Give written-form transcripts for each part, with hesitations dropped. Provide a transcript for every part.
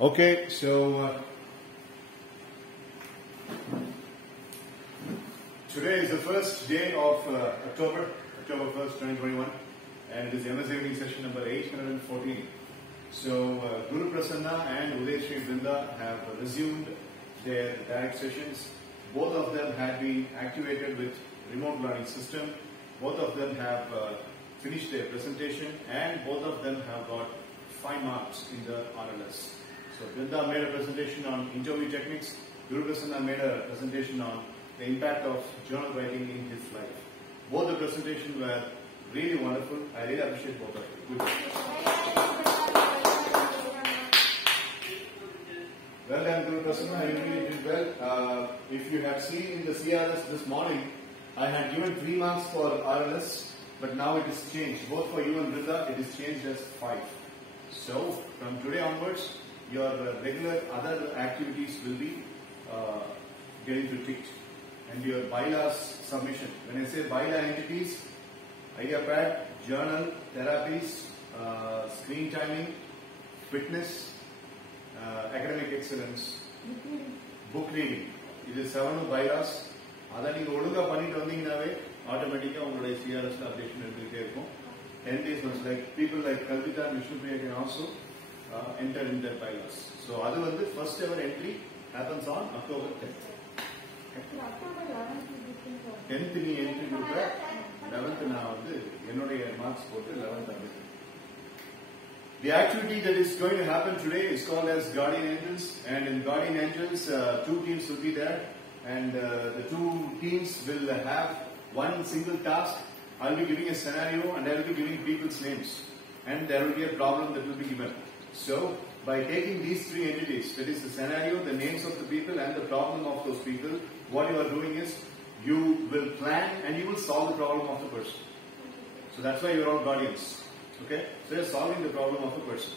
Okay, so today is the first day of October 1st, 2021, and it is MS Evening session number 814. So Guru Prasanna and Uday Sri Brinda have resumed their direct sessions. Both of them had been activated with remote learning system. Both of them have finished their presentation, and both of them have got 5 marks in the RLS. So Brinda made a presentation on interview techniques. Guru Prasanna made a presentation on the impact of journal writing in his life. Both the presentations were really wonderful. I really appreciate both of you. Good. Well done, Guru Prasanna. You really did well. If you have seen in the CRS this morning, I had given 3 marks for RLS, but now it is changed. Both for you and Brinda, it is changed as 5. So from today onwards, your regular other activities will be getting to ticked. And your bylaws submission. When I say bylaw entities, IdeaPad, journal, therapies, screen timing, fitness, academic excellence, book reading. It is 7 bylaws. That you automatically on CRS updation 10 days once. Like people like Kalpita and Vishnupriya can also enter in their bylaws. So that the first ever entry happens on October 10th. 10th நீ entry கொடுப்ப 11th நான் என்னுடைய marks போட்டு 11th The activity that is going to happen today is called as Guardian Angels, and in Guardian Angels 2 teams will be there, and the 2 teams will have one single task. I will be giving a scenario and I will be giving people's names, and there will be a problem that will be given. So by taking these 3 entities, that is the scenario, the names of the people and the problem of those people, what you are doing is you will plan and you will solve the problem of the person. So that's why you are all guardians. Okay? So you are solving the problem of the person.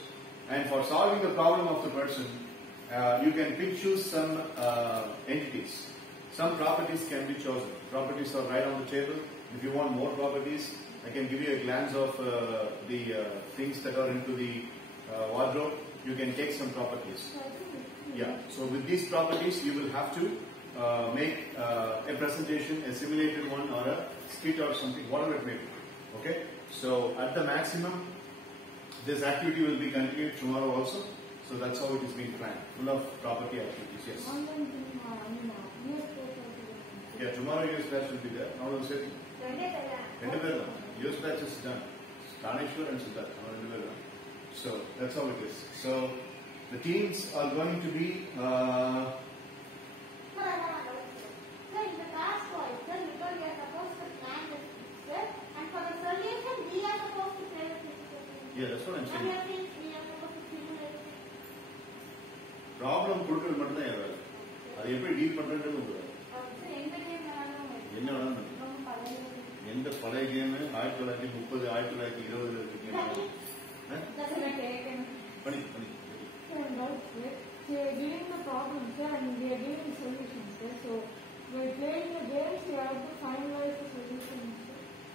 And for solving the problem of the person, you can choose some entities. Some properties can be chosen. Properties are right on the table. If you want more properties, I can give you a glance of the things that are into the wardrobe. You can take some properties. Yeah. So with these properties, you will have to make a presentation, a simulated one, or a skit or something, whatever it may be. Okay. So at the maximum, this activity will be continued tomorrow also. So that's how it is being planned. Full of property activities. Yes. Yeah. Tomorrow US batch will be there. How will you say? US batch is done. Taneshwar and Siddharth. So that's how it is. So the teams are going to be. Yeah, that's what I'm saying. Problem கொடுக்கிறது மட்டும் தான் யாராவது அது எப்படி deal பண்றதுன்னு எந்த பழைய game 1930 1920 பண்ணி giving the problems and we are giving solutions. So we're playing the games, you have to finalize the solutions.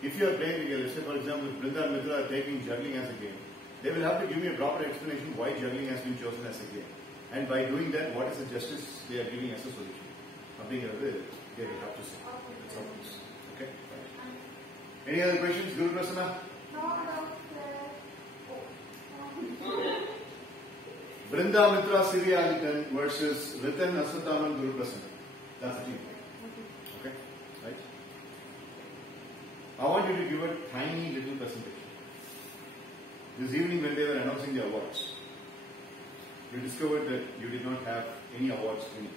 If you are playing, let's say for example, Brinda and Mitra are taking juggling as a game, they will have to give me a proper explanation why juggling has been chosen as a game. And by doing that, what is the justice they are giving as a solution? They will have to say. That's all it is. Okay? Any other questions, Guru Prasanna? Brinda Mitra Siviyadikan versus Ritan Asathaman Guru Prasanna. That's the team. Okay? Right? I want you to give a tiny little presentation. This evening when they were announcing the awards, you discovered that you did not have any awards winning.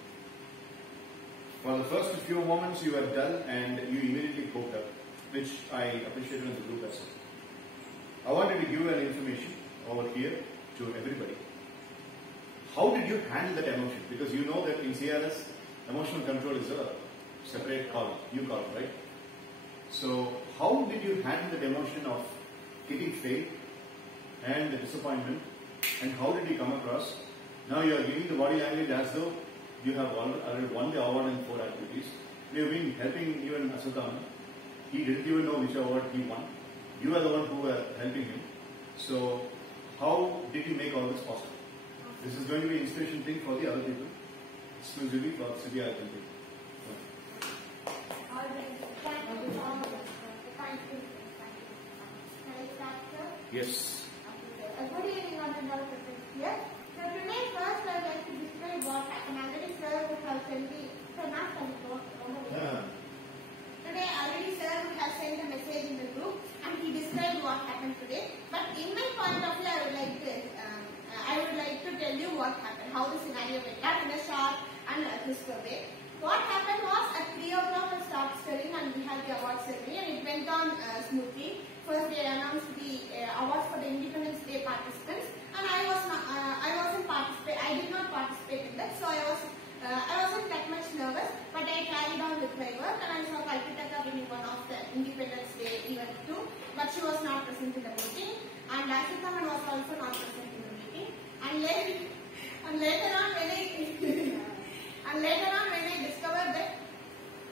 For the first few moments you were dull and you immediately coped up, which I appreciated in the group as well. I wanted to give an information over here to everybody. How did you handle that emotion? Because you know that in CRS, emotional control is a separate column, new column, right? So how did you handle that emotion of getting failed and the disappointment, and how did you come across? Now you are giving the body language as though you have already won the award in 4 activities. You have been helping even Asathaman. He didn't even know which award he won. You are the one who were helping him. So how did you make all this possible? This is going to be an inspiration thing for the other people, exclusively for City Icon people. All right. Thank you so much. Thank you. Can I start, sir? Yes. Good evening, on and all here. So today, first I would like to describe what happened. Already, sir would have sent me. So not from the Today, already sir would have sent a message in the group, and he described what happened today. But in my point of view, I would like to tell you what happened, how the scenario went up in a short and crisp way. What happened was at 3 o'clock I started studying and we had the award ceremony and it went on smoothly. First they announced the awards for the Independence Day participants and I did not participate in that, so I wasn't that much nervous, but I carried on with my work and I saw Kalpitaka winning one of the Independence Day event too, but she was not present in the meeting and Ashitaman was also not present in the meeting and later on when I discovered that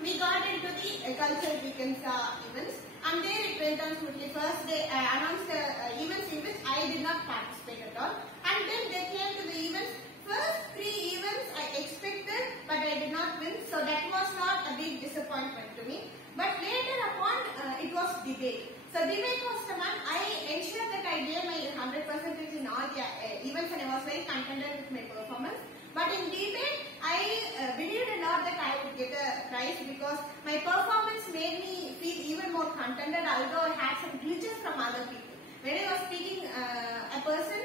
we got into the cultural weekends events and there it went on smoothly. First they announced the events in which I did not participate at all and then they came to the events. First 3 events I expected but I did not win, so that was not a big disappointment to me. But later upon it was debate. So debate was the one I ensured that I gave my 100% in all the events and I was very contented with my performance. But in debate, I believed a lot that I would get a prize because my performance made me feel even more contented, although I had some glitches from other people. When I was speaking, a person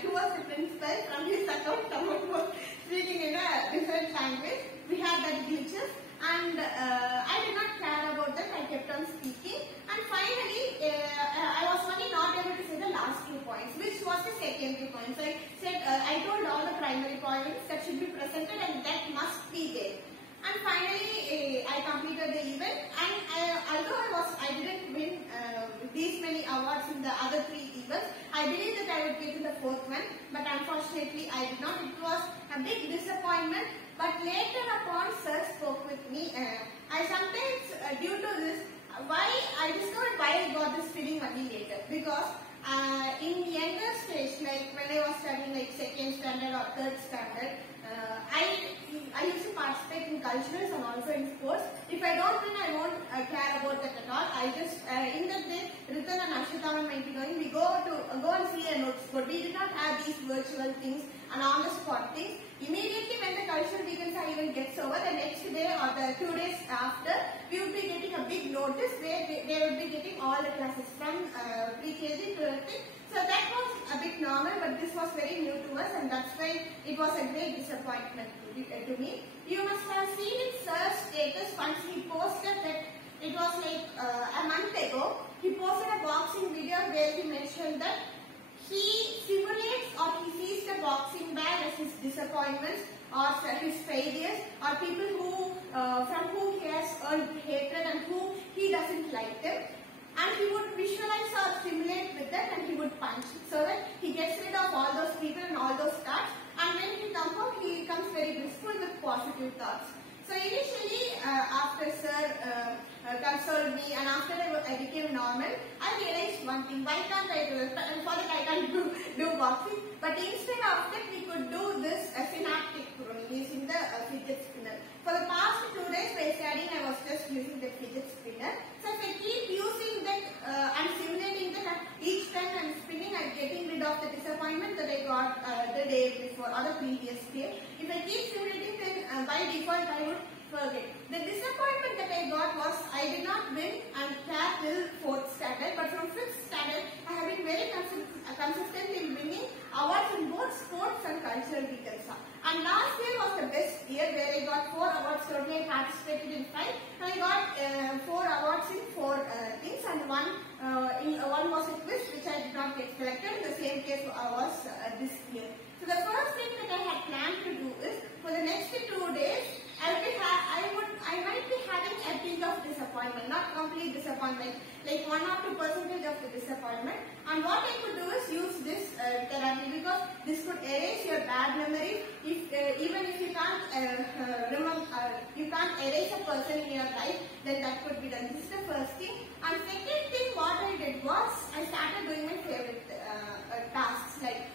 who was the principal from his account, someone was speaking in a different language. We had that glitches and I did not care about that. I kept on speaking and finally I was only not able to say the last 2 points, which was the secondary points. I said I told all the primary points that should be presented and that must be there. And finally I completed the event and although I didn't win these many awards in the other 3 events, I believe that I would get in the 4th one, but unfortunately I did not. It was a big disappointment, but later upon sir spoke with me. I sometimes due to this, why I discovered why I got this feeling only later, because in younger stage, like when I was studying like 2nd standard or 3rd standard, I used to participate in culturals and also in sports. If I don't win, I won't care about that at all. I just in that day, Ritan and Ashitaman might be going. We go and see a notes board. We did not have these virtual things and on the spot things. Immediately when the cultural weekends event gets over, the next day or the 2 days after, we would be getting a big notice where they would be getting all the classes from pre-KG to everything. So that was a bit normal, but this was very new to us and that's why it was a great disappointment to me. You must have seen in sir's status once he posted that it was like a month ago. He posted a boxing video where he mentioned that he simulates or he sees the boxing bag as his disappointments or his failures or people who from whom he has earned hatred and who he doesn't like them. And he would visualize or simulate with that and he would punch so that he gets rid of all those people and all those thoughts, and when he comes home he becomes very blissful with positive thoughts. So initially after sir consoled me and after I became normal, I realized one thing: why can't I do it? And for that I can't do boxing, but instead of that we could do this synaptic pruning using the fidget spinner. For the past 2 days while studying I was just using the fidget spinner. So if I keep using that and simulating that each time I'm spinning, I'm getting rid of the disappointment that I got the day before or the previous day. If I keep simulating, then by default I would forget. The disappointment that I got was I did not win and care till 4th standard, but from 5th standard I have been very consistent in winning awards in both sports and cultural weekends. And last year was the best year where I got 4 awards totally. I participated in 5 and I got 4 awards in 4 things, and one was a quiz which I did not get selected. In the same case was this year. So the first thing that I had planned to do is for the next 2 days I might be having a bit of disappointment, not complete disappointment, like 1 or 2% of the disappointment. And what I could do is use this therapy, because this could erase your bad memory. Even if you can't you can't erase a person in your life, then that could be done. This is the first thing. And second thing, what I did was I started doing my favorite tasks, like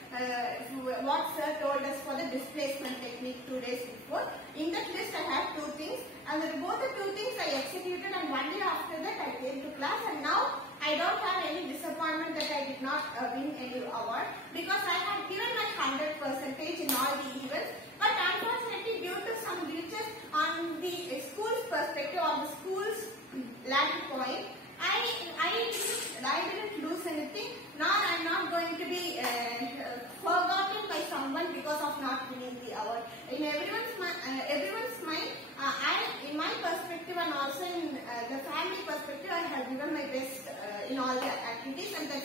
what sir told us for the displacement technique 2 days before. In that list I have 2 things, and both the 2 things I executed, and 1 day after that I came to class, and now I don't have any disappointment that I did not win any award, because I had given my 100% in all the events. But unfortunately, due to some glitches on the school's perspective, on the school's ladder point, I didn't lose anything. Now I am not going to be forgotten by someone because of not winning the award. In everyone's mind, in my perspective and also in the family perspective, I have given my best in all the activities, and that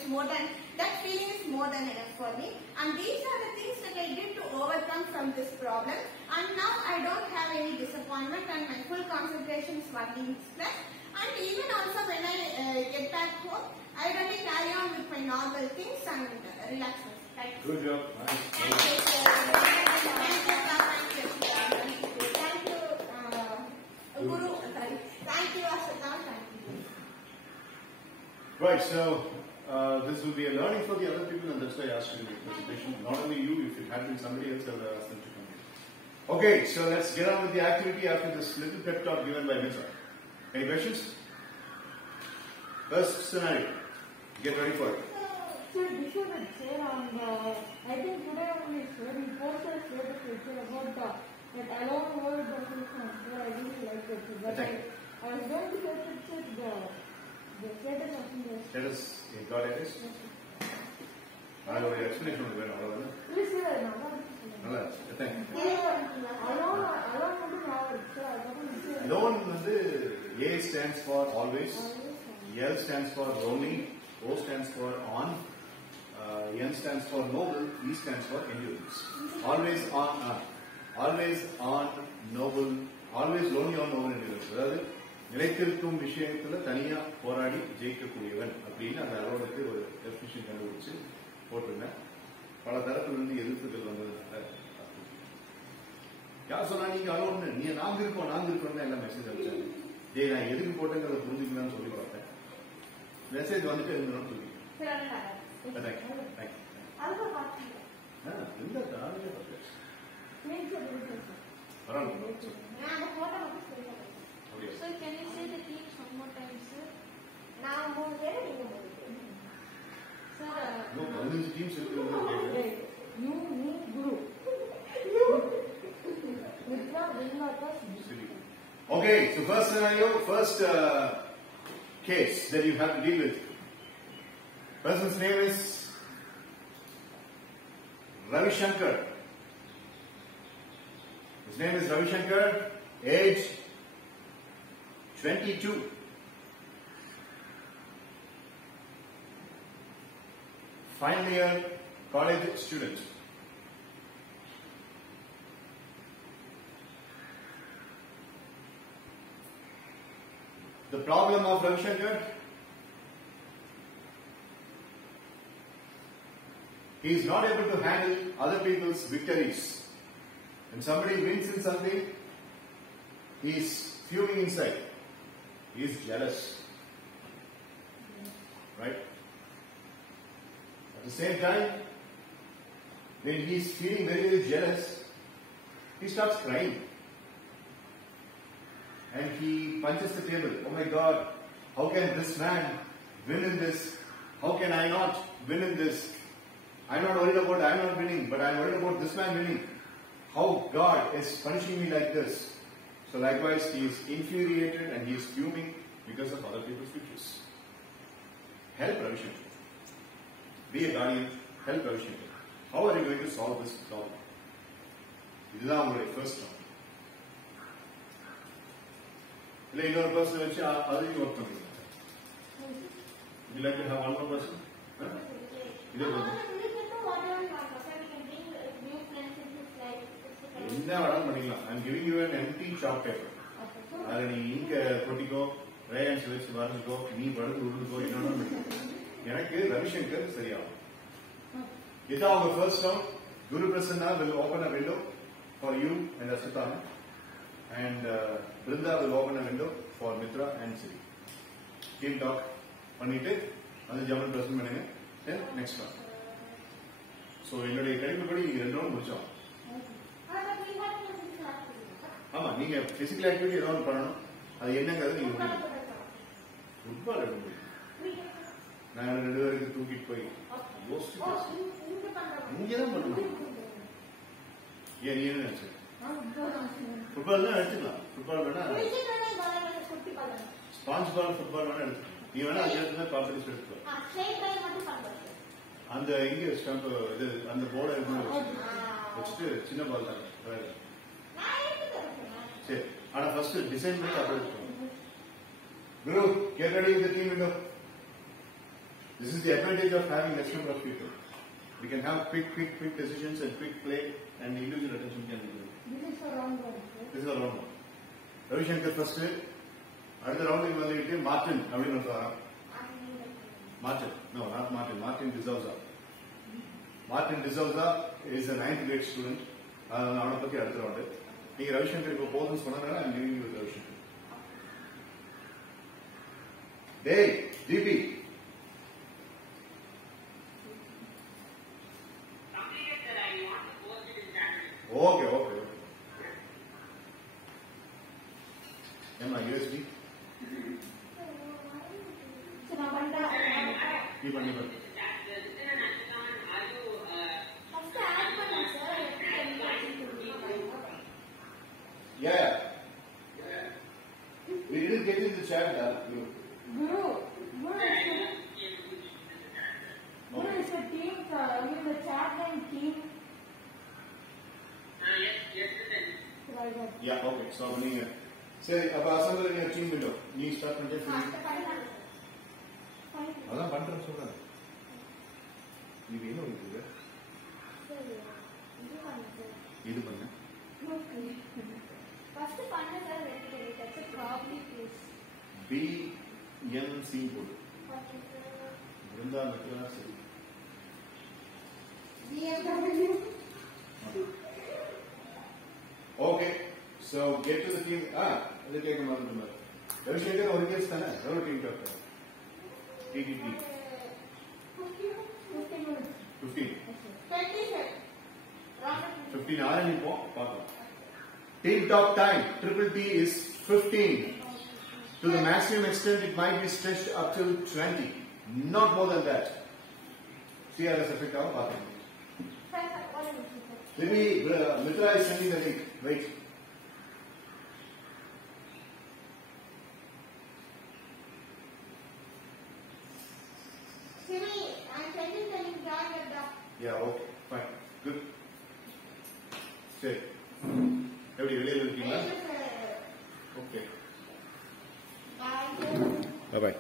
feeling is more than enough for me. And these are the things that I did to overcome from this problem. And now I don't have any disappointment, and my full concentration is only in class. And even also when I get back home, I really carry on with my normal things and relax myself. Right? Good job. Nice. Thank you, sir. Thank you, Guru. Thank you, Ashita. Thank you. Right, so this will be a learning for the other people, and that's why I asked you to do the presentation. Not only you, if it had been somebody else, I would have asked them to come here. Okay, so let's get on with the activity after this little pep talk given by Mitra. Any questions? First scenario. Get ready for it. Sir, before that, sir, I think today only, sir, he posted a picture about that alone word definition. Sir, I really like it. But I was going to get it, sir, the status of the Status, you got it? I have an explanation of it. Please, sir, Alone, A stands for always, L stands for lonely, O stands for on, N stands for noble, E stands for endurance. Always on, noble, always lonely on noble endurance. அதாவது நிலைத்திருக்கும் விஷயத்துல தனியா போராடி ஜெயிக்கக்கூடியவன் அப்படின்னு அந்த அளவுக்கு ஒரு definition கண்டுபிடிச்சு போட்டிருந்தேன். பல தரப்புல இருந்து எதிர்ப்புகள் வந்ததுனால யார் சொன்னா நீங்க அலோன்னு நீ நாங்க இருக்கோம் எல்லாம் மெசேஜ் அனுப்பிச்சாங்க. நான் எதுக்கு போட்டேங்கிறத புரிஞ்சுக்கலாம்னு சொல்லி பார்த்தேன். மெசேஜ் வந்துட்டு இருந்தோம்னு சொல்லி So can you say the teams one more time, sir? No, 15 teams இருக்கு. You, me, Guru. Okay, so first scenario, first case that you have to deal with. Person's name is Ravi Shankar. His name is Ravi Shankar, age 22. Final year college student. The problem of Ravi Shankar, he is not able to handle other people's victories. When somebody wins in something, he is fuming inside. He is jealous. Right? At the same time, when he is feeling very, very jealous, he starts crying. And he punches the table. Oh my God, how can this man win in this? How can I not win in this? I'm not worried about I'm not winning, but I'm worried about this man winning. How God is punishing me like this? So likewise, he is infuriated and he is fuming because of other people's futures. Help Ravi Shankar. Be a guardian. Help Ravi Shankar. How are you going to solve this problem? This is our first problem. Another person will say, "Are you work coming?" Would you like to have one more person? I'm giving you an empty chalk paper. அதில் நீ இங்க கொட்டிக்கோ, ரேயன்ஸ் வச்சு வரைஞ்சிக்கோ, நீ படுத்து உருந்துக்கோ, என்னன்னு எனக்கு ரவிசங்கர் சரியாகும். இதான் உங்க first round. Guru Prasanna will open a window for you and Asita, and Brinda will open a window for Mitra and Siri. Team talk பண்ணிட்டு அந்த ஜம்மல் பிரசன்ட் பண்ணுங்க. Then next one. So என்னுடைய கணிப்புப்படி 2 முடிச்சோம். But we have to do that. ஆமா, நீங்க physical activity ஏதாவது பண்ணணும். அது என்னங்கிறது நீங்க ஃபுட்பால் எடுக்க முடியும். நான் 2 பேருக்கு தூக்கிட்டு போய் இங்கே தான் பண்ணணும். ஏன் நீ என்ன நினைச்சு? ஃபுட்பால் தான் எடுத்துக்கலாம். ஃபுட்பால் வேணா ஸ்பாஞ்ச் பால் ஃபுட்பால் வேணா எடுத்துக்கலாம். நீ வேணா அது எடுத்துனா காம்படிஷன் எடுத்துக்கலாம். அந்த இங்கே ஸ்டம்ப் இது அந்த போர்டை வச்சுட்டு சின்ன பால் தான் வேற. சரி, ஆனா ஃபர்ஸ்ட் டிசைன் பண்ணி அப்லோட் பண்ணுங்க. Guru, get ready with the team window. This is the advantage of having less number of people. We can have quick decisions and quick play, and individual attention can be given. This is a wrong one. This is a wrong one. Ravi Shankar first. அடுத்த ரவுண்டுக்கு வந்துட்டு Martin அப்படின்னு சொல்றாங்க. Martin, no, not Martin. Martin D'Souza. Martin D'Souza is a 9th grade student. அவனை பத்தி அடுத்த round. நீங்க ரவிசங்கர் இப்போ போதும்னு சொன்னாங்க. I'm giving you Ravishankar. Hey, DP. Okay. Emma, USB. Keep on. Yeah. We didn't get in the chat. Guru is a team, in the chat line team. Yeah, okay. So, நீங்க சரி அப்ப assemble in your team window. நீ start பண்ணிட்டு அதான் பண்றேன்னு சொல்றேன். இது என்ன இருக்குது? இது பண்ணு. First பண்ண sir very that's a probably please. BNC போடு. இருந்தா மட்டும் சரி. BMW. Okay. So get to the team. அது கேட்க மாதிரி. ரவிசங்கர் ஒரு கேஸ் தானே. எவ்வளோ டீம் டாக்டர்? TTT. 15. 15 ஆரம்பிப்போம் பார்க்கலாம். Team talk time. Triple T is 15. To the maximum extent, it might be stretched up till 20. Not more than that. CRS effect out. Let me. Mitra is sending the link. Wait. Yeah, okay, fine, good. சரி, எப்படி வெளியில இருக்கீங்களா? Okay. Bye bye.